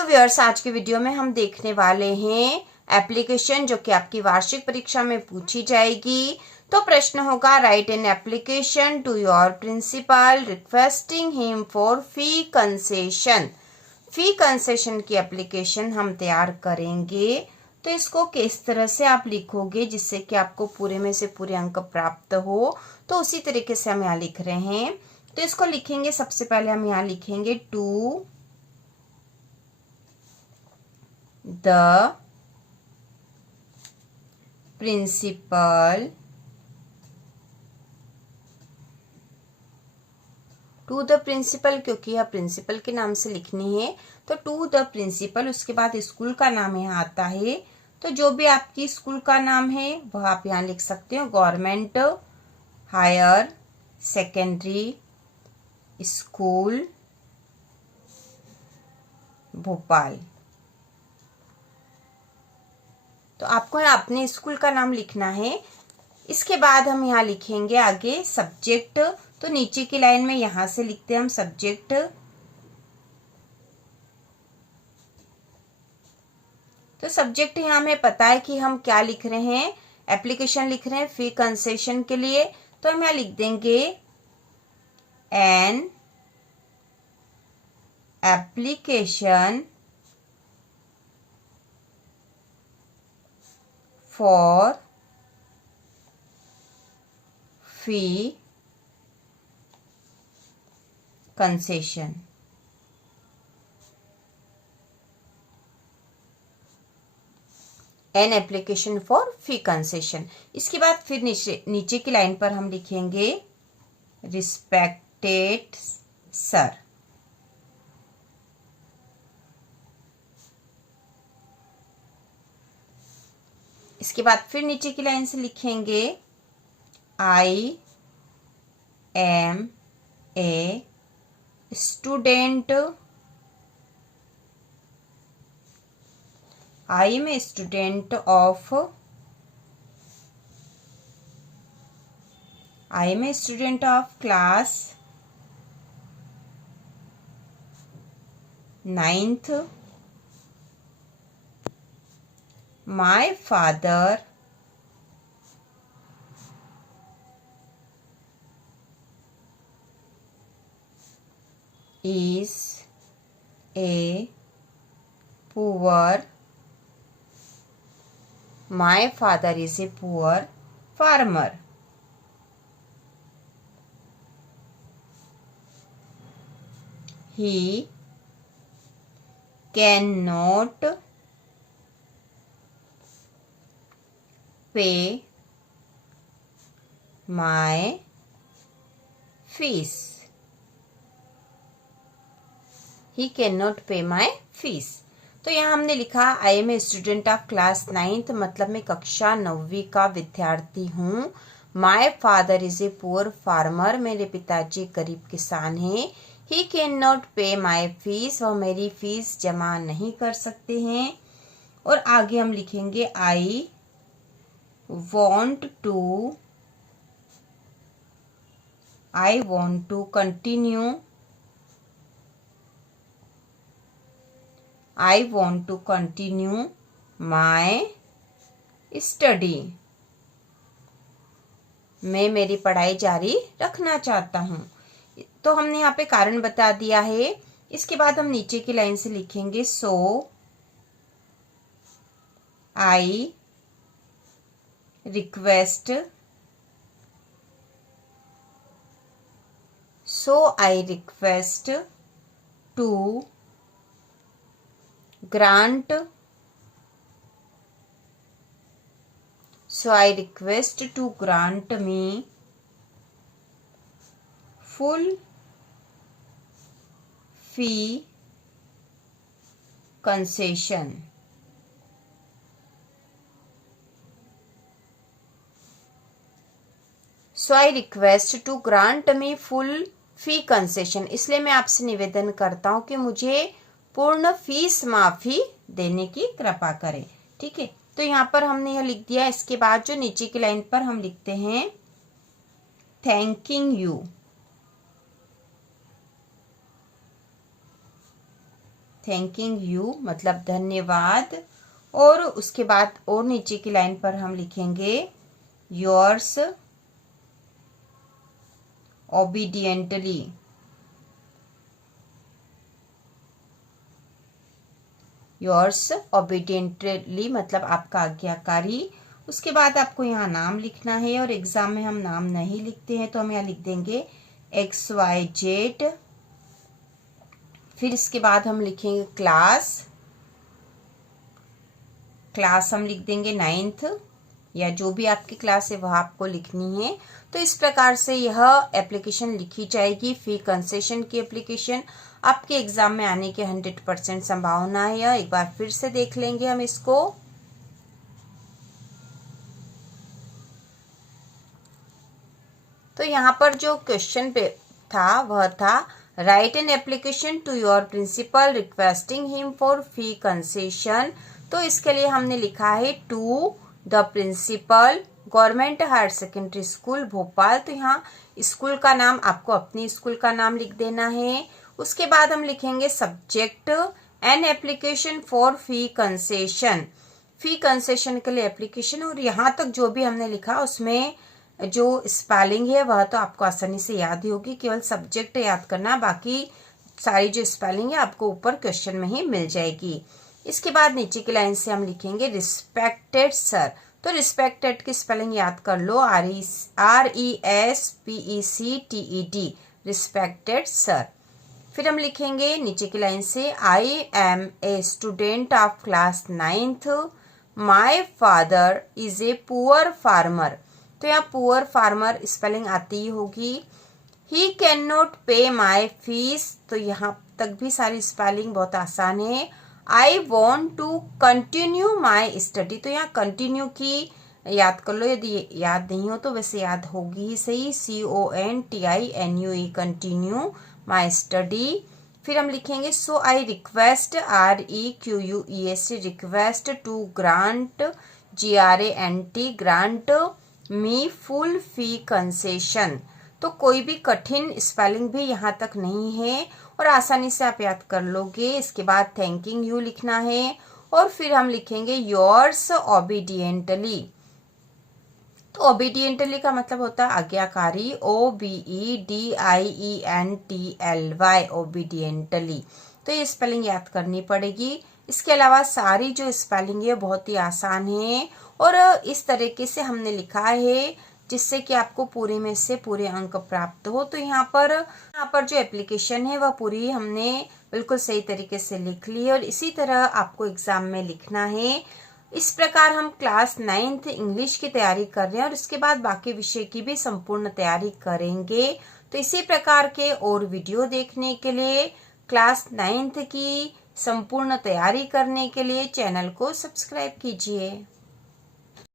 Hello viewers, आज के video में हम देखने वाले हैं एप्लीकेशन जो कि आपकी वार्षिक परीक्षा में पूछी जाएगी। तो प्रश्न होगा, write an application to your principal requesting him for fee concession. Fee concession की एप्लीकेशन हम तैयार करेंगे। तो इसको किस तरह से आप लिखोगे जिससे कि आपको पूरे में से पूरे अंक प्राप्त हो, तो उसी तरीके से हम यहाँ लिख रहे हैं। तो इसको लिखेंगे, सबसे पहले हम यहाँ लिखेंगे to the principal, to the principal क्योंकि यह प्रिंसिपल के नाम से लिखनी है। तो टू द प्रिंसिपल, उसके बाद स्कूल का नाम यहाँ आता है। तो जो भी आपकी स्कूल का नाम है वह आप यहाँ लिख सकते हो, government higher secondary school Bhopal. तो आपको अपने स्कूल का नाम लिखना है। इसके बाद हम यहाँ लिखेंगे आगे सब्जेक्ट। तो नीचे की लाइन में यहां से लिखते हैं हम सब्जेक्ट। तो सब्जेक्ट यहाँ हमें पता है कि हम क्या लिख रहे हैं, एप्लीकेशन लिख रहे हैं फी कंसेशन के लिए। तो हम यहाँ लिख देंगे an application for fee concession. An application for fee concession. इसके बाद फिर नीचे की लाइन पर हम लिखेंगे रिस्पेक्टेड सर। इसके बाद फिर नीचे की लाइन से लिखेंगे I am a student, I am a student of, I am a student of class 9th। My father is a poor, my father is a poor farmer. He cannot pay my fees. He cannot pay my fees. तो यहाँ हमने लिखा I am a student of class 9th, मतलब मैं कक्षा 9वीं का विद्यार्थी हूँ। My father is a poor farmer, मेरे पिताजी गरीब किसान हैं। ही कैन नॉट पे माई फीस, वह मेरी फीस जमा नहीं कर सकते हैं। और आगे हम लिखेंगे I want to continue, I want to continue my study. मैं मेरी पढ़ाई जारी रखना चाहता हूँ। तो हमने यहाँ पे कारण बता दिया है। इसके बाद हम नीचे की लाइन से लिखेंगे so I request, to grant, so I request to grant me full fee concession. So I request to grant me full fee concession. इसलिए मैं आपसे निवेदन करता हूँ कि मुझे पूर्ण फीस माफी देने की कृपा करें। ठीक है, तो यहाँ पर हमने यह लिख दिया। इसके बाद जो नीचे की लाइन पर हम लिखते हैं थैंकिंग यू। थैंकिंग यू मतलब धन्यवाद। और उसके बाद और नीचे की लाइन पर हम लिखेंगे योर्स ओबीडियंटली। योर्स ओबीडियंटली मतलब आपका आज्ञाकारी। उसके बाद आपको यहाँ नाम लिखना है, और एग्जाम में हम नाम नहीं लिखते हैं तो हम यहाँ लिख देंगे XYZ। फिर इसके बाद हम लिखेंगे क्लास हम लिख देंगे 9th, या जो भी आपकी क्लास है वह आपको लिखनी है। तो इस प्रकार से यह एप्लीकेशन लिखी जाएगी। फी कंसेशन की एप्लीकेशन आपके एग्जाम में आने की 100% संभावना है। एक बार फिर से देख लेंगे हम इसको। तो यहाँ पर जो क्वेश्चन पे था वह था write an application to your principal requesting him for fee concession. तो इसके लिए हमने लिखा है to the principal government higher secondary school Bhopal. तो यहाँ स्कूल का नाम आपको अपनी स्कूल का नाम लिख देना है। उसके बाद हम लिखेंगे subject an application for fee concession. Fee concession के लिए एप्लीकेशन, और यहाँ तक जो भी हमने लिखा उसमें जो स्पेलिंग है वह तो आपको आसानी से याद ही होगी, केवल सब्जेक्ट याद करना, बाकी सारी जो स्पेलिंग है आपको ऊपर क्वेश्चन में ही मिल जाएगी। इसके बाद नीचे की लाइन से हम लिखेंगे रिस्पेक्टेड सर। तो रिस्पेक्टेड की स्पेलिंग याद कर लो, RESPECTED, रिस्पेक्टेड सर। फिर हम लिखेंगे नीचे की लाइन से I am a student of class 9th, my father is a poor farmer. तो यहाँ पुअर फार्मर स्पेलिंग आती ही होगी। ही कैन नॉट पे माई फीस, तो यहाँ तक भी सारी स्पेलिंग बहुत आसान है। I want to continue my study, तो यहाँ कंटिन्यू की याद कर लो, यदि याद नहीं हो तो वैसे याद होगी ही सही। CONTINUE continue my study. फिर हम लिखेंगे so I request REQUEST request to grant GRANT grant me full fee concession. तो कोई भी कठिन स्पेलिंग भी यहाँ तक नहीं है और आसानी से आप याद कर लोगे। इसके बाद थैंकिंग यू लिखना है, और फिर हम लिखेंगे योर्स ओबीडियंटली। तो ओबीडियंटली का मतलब होता है आज्ञाकारी, OBEDIENTLY, ओबीडियंटली। तो ये स्पेलिंग याद करनी पड़ेगी। इसके अलावा सारी जो स्पेलिंग है बहुत ही आसान है, और इस तरीके से हमने लिखा है जिससे कि आपको पूरे में से पूरे अंक प्राप्त हो। तो यहाँ पर जो एप्लीकेशन है वह पूरी हमने बिल्कुल सही तरीके से लिख ली है, और इसी तरह आपको एग्जाम में लिखना है। इस प्रकार हम क्लास 9th इंग्लिश की तैयारी कर रहे हैं, और इसके बाद बाकी विषय की भी संपूर्ण तैयारी करेंगे। तो इसी प्रकार के और वीडियो देखने के लिए, क्लास 9th की संपूर्ण तैयारी करने के लिए चैनल को सब्सक्राइब कीजिए।